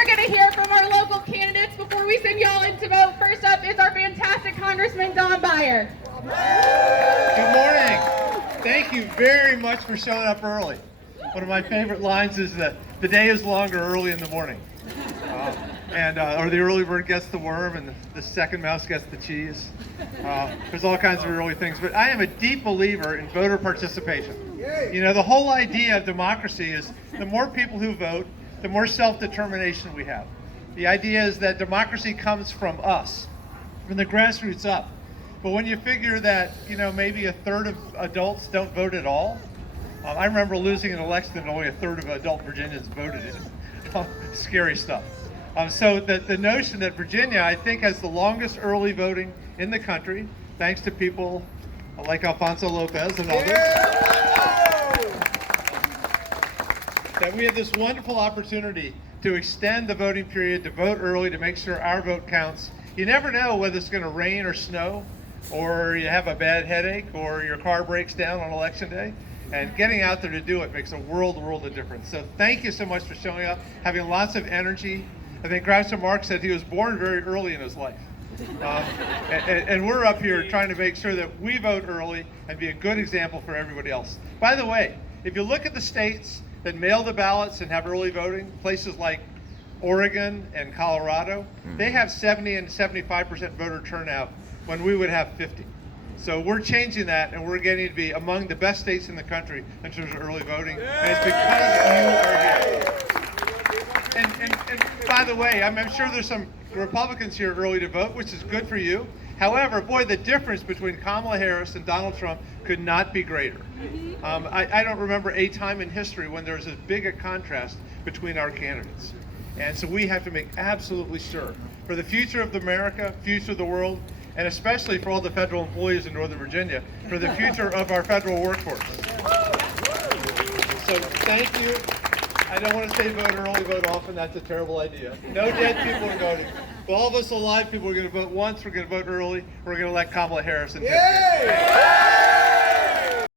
are going to hear from our local candidates before we send y'all in to vote. First up is our fantastic Congressman Don Beyer. Good morning. Thank you very much for showing up early. One of my favorite lines is that the day is longer early in the morning. Or the early bird gets the worm and the second mouse gets the cheese. There's all kinds of early things, but I am a deep believer in voter participation. You know, the whole idea of democracy is the more people who vote, the more self-determination we have. The idea is that democracy comes from us, from the grassroots up. But when you figure that, you know, maybe a third of adults don't vote at all, I remember losing an election and only a third of adult Virginians voted in. Scary stuff. So the notion that Virginia, I think, has the longest early voting in the country, thanks to people like Alfonso Lopez and others, that we have this wonderful opportunity to extend the voting period, to vote early, to make sure our vote counts. You never know whether it's going to rain or snow, or you have a bad headache, or your car breaks down on election day. And getting out there to do it makes a world of difference. So thank you so much for showing up, having lots of energy. I think Groucho Marx said he was born very early in his life. And we're up here trying to make sure that we vote early and be a good example for everybody else. By the way, if you look at the states that mail the ballots and have early voting, places like Oregon and Colorado, they have 70 and 75% voter turnout when we would have 50. So we're changing that, and we're getting to be among the best states in the country in terms of early voting, and it's because you are here. And by the way, I'm sure there's some Republicans here early to vote, which is good for you. However, boy, the difference between Kamala Harris and Donald Trump could not be greater. I don't remember a time in history when there's as big a contrast between our candidates. And so we have to make absolutely sure, for the future of America, future of the world, and especially for all the federal employees in Northern Virginia, for the future of our federal workforce. So thank you. I don't want to say vote early, vote often. That's a terrible idea. No dead people are voting. For all of us alive people, we're going to vote once, we're going to vote early, we're going to elect Kamala Harris in 10 years.